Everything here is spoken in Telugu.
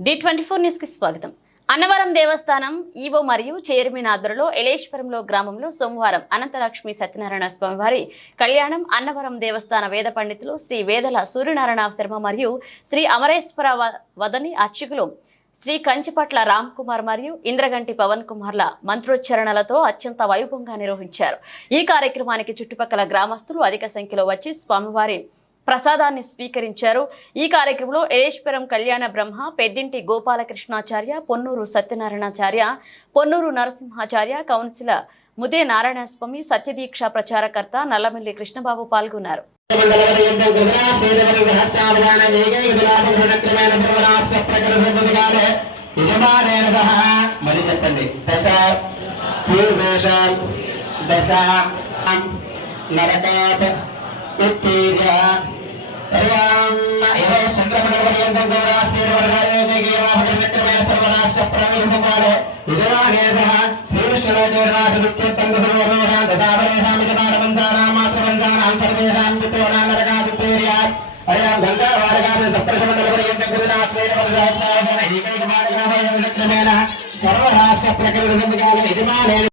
D24 న్యూస్ కి స్వాగతం. అన్నవరం దేవస్థానం ఈవో మరియు చైర్మన్ ఆధ్వర్యంలో ఎలేశ్వరంలో గ్రామంలో సోమవారం అనంతలక్ష్మి సత్యనారాయణ స్వామివారి కళ్యాణం అన్నవరం దేవస్థాన వేద పండితులు శ్రీ వేదల సూర్యనారాయణ శర్మ మరియు శ్రీ అమరేశ్వర వదని అర్చకులు శ్రీ కంచిపట్ల రామ్ కుమార్ మరియు ఇంద్రగంటి పవన్ కుమార్ల మంత్రోచ్చరణలతో అత్యంత వైభవంగా నిర్వహించారు. ఈ కార్యక్రమానికి చుట్టుపక్కల గ్రామస్తులు అధిక సంఖ్యలో వచ్చి స్వామివారి ప్రసాదాన్ని స్వీకరించారు. ఈ కార్యక్రమంలో ఎలేశ్వరం కళ్యాణ బ్రహ్మ, పెద్దింటి గోపాలకృష్ణాచార్య, పొన్నూరు సత్యనారాయణాచార్య, పొన్నూరు నరసింహాచార్య, కౌన్సిలర్ ముదే నారాయణస్వామి, సత్యదీక్ష ప్రచారకర్త నల్లమిల్లి కృష్ణబాబు పాల్గొన్నారు. సర్వరాస్య ప్రకృతి